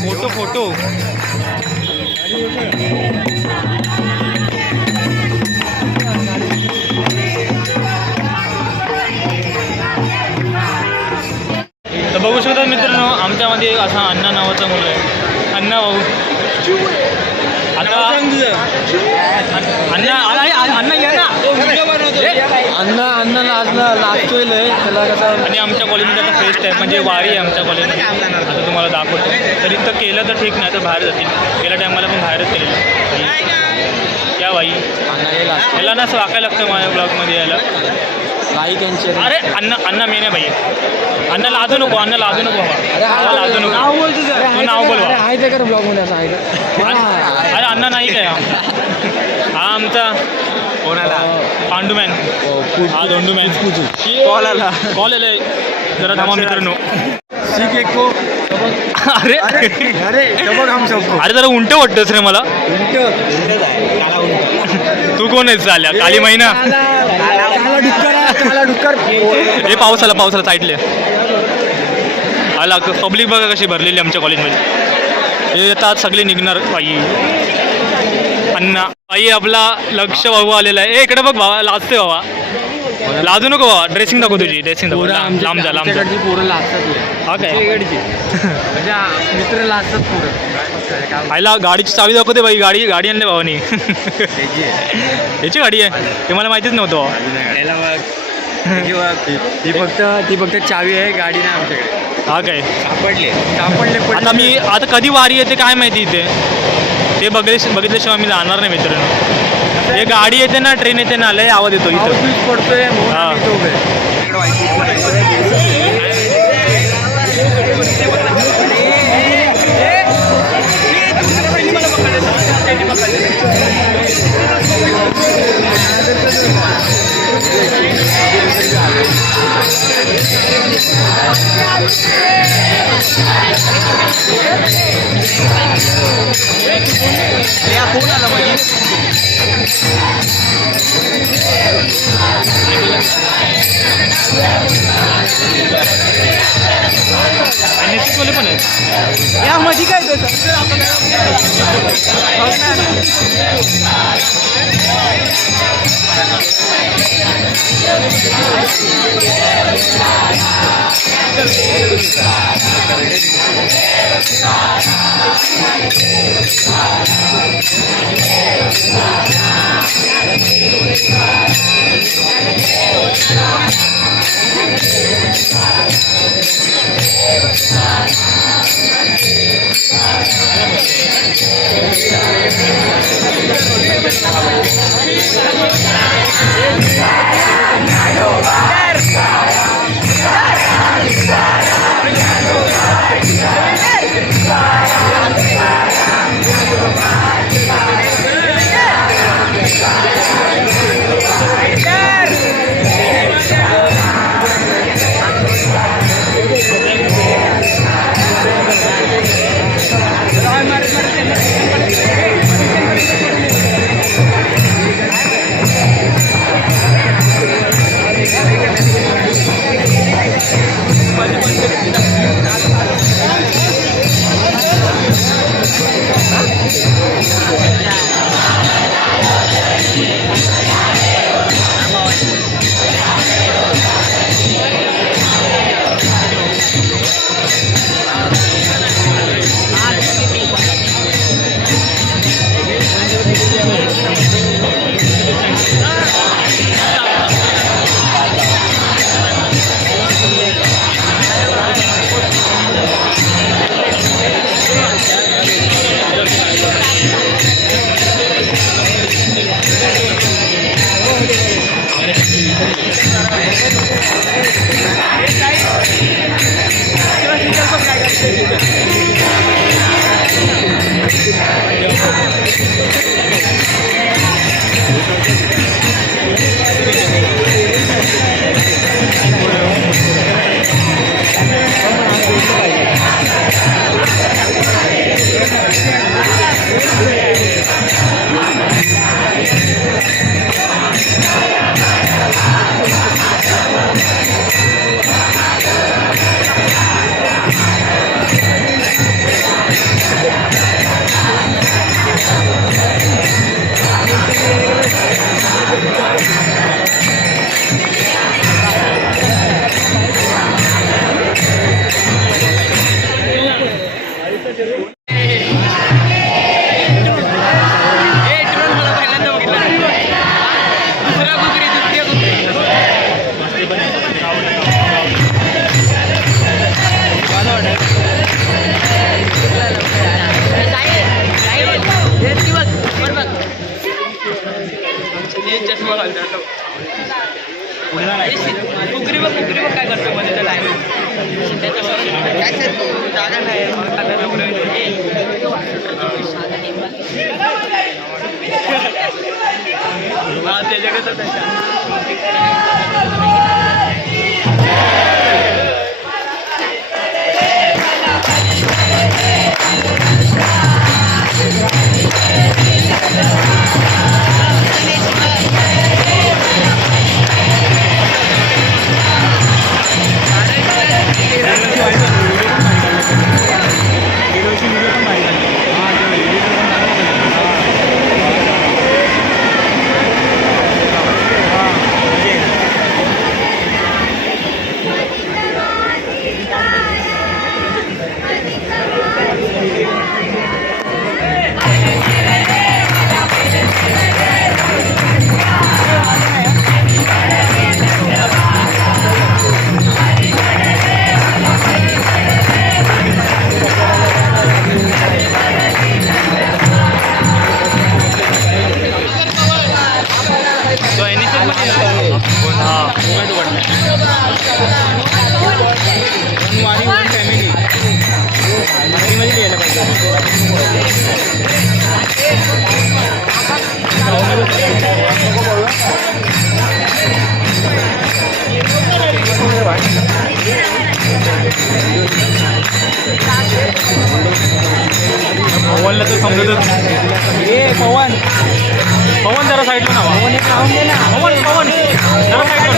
Photo photo तर बघू शकता मित्रांनो, आमच्यामध्ये असा अण्णा नावाचा मुलं आहे. अण्णा भाऊ आता अण्णा अण्णा या ना अण्णा आज नाचतोय त्याला कसं. आणि आमच्या कॉलेजमध्ये आता फेस्ट आहे, म्हणजे वारी आहे आमच्या कॉलेजमध्ये. आता तुम्हाला दाखवतो. तरी तर केलं तर ठीक, नाही तर बाहेर जातील. गेल्या टायमाला पण बाहेरच केलेलं. या बाई याला ना असं वाकायला लागतं माझ्या ब्लॉगमध्ये यायला. अरे अण्णा मी नाही बाई. अण्णा लाजू नको, अण्णा लाजू नको बाबा, लाजू नको. नाव बोल तुझं, तू नाव बोल. आहे का ब्लॉगमध्ये असं आहे का? अरे अण्णा नाही काय हा आमचा कोणाला पांडूमॅन, हा धोंडूमॅन. कॉल आलाय जरा थांबा मित्रांनो. अरे अरे जरा उंट वाटतंच रे मला. तू कोण आहेस झाल्या काली महिना? हे पाऊस आला साईडले आला. पब्लिक बघा कशी भरलेली आमच्या कॉलेजमध्ये. हे आता सगळे निघणार. बाई अण्णा बाई आपला लक्ष भाऊ आलेला आहे. इकडे बघ भावा, लाजते बाबा, लाजू नको बाबा. ड्रेसिंग दाखव तुझी, ड्रेसिंग दाखव. लांब जा पोरं लाजतात. हा काय मित्र लाजतात पोरं. आईला गाडीची चावी दाखवते बाई. गाडी आणली भावानी. याची गाडी आहे हे मला माहितीच नव्हतं. ती फक्त चावी आहे, गाडी नाही आमच्याकडे. हा काय सापडले. आता मी आता कधी वारी येते काय माहिती इथे, ते बघितल्याशिवाय मी जाणार नाही मित्रांनो. हे गाडी येते ना, ट्रेन येते ना, लय आवाज येतो इथं पडतोय. कोण आला पण आहे या मध्ये काय जागा नाही त्याच्याकडे पवनला तर समजतच पवन पवन जरा साईडला ना पवन पवन जरा साईडला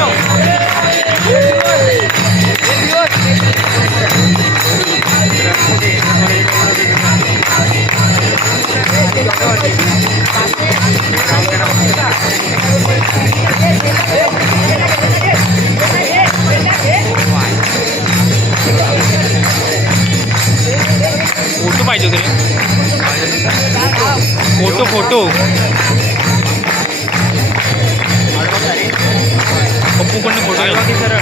फोटो पाहिजे होते फोटो फोटो पप्पूकडनं फोटो घ्या सरळ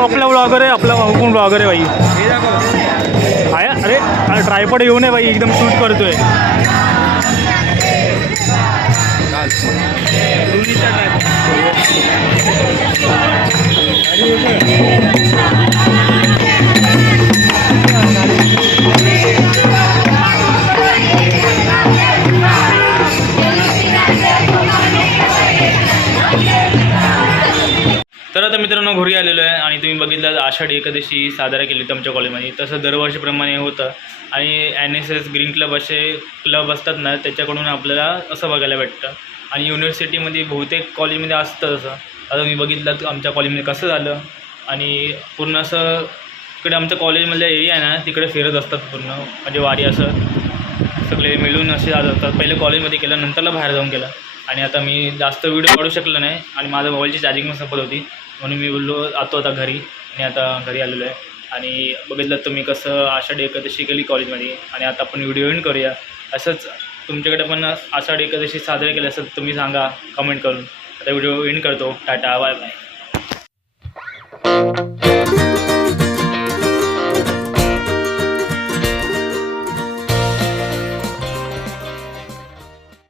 आपला ब्लॉगर आहे आपला भाऊ पण ब्लॉगर आहे भाई आहे अरे ट्रायपॉड येऊ नये भाई एकदम शूट करतोय तर आता मित्रांनो घरी आलेलो आहे आणि तुम्ही बघितलं आषाढी एकादशी साजरा केली आमच्या कॉलेजमध्ये तसं दरवर्षीप्रमाणे होतं आणि NSS ग्रीन क्लब असे क्लब असतात ना त्याच्याकडून आपल्याला असं बघायला भेटतं आणि युनिव्हर्सिटीमध्ये बहुतेक कॉलेजमध्ये असतं तसं आता मी बघितलं आमच्या कॉलेजमध्ये कसं झालं आणि पूर्ण असं तिकडे आमच्या कॉलेजमधल्या एरिया आहे ना तिकडे फिरत असतात पूर्ण म्हणजे वारी असं सगळे मिळून असे जात असतात पहिले कॉलेजमध्ये केलं नंतरला बाहेर जाऊन केलं आणि आता मी जास्त व्हिडिओ काढू शकलो नाही आणि माझ्या मोबाईलची चार्जिंग पण संपत होती म्हणून मी बोललो आता घरी आणि आता घरी आलेलो आहे आणि बघितलं तुम्ही कसं आषाढी एकादशी केली कॉलेजमध्ये आणि आता आपण व्हिडिओ एंड करूया असंच तुमच्याकडे पण आषाढी एकादशी साजरी केली असं तुम्ही सांगा कमेंट करून आता व्हिडिओ एंड करतो टाटा बाय बाय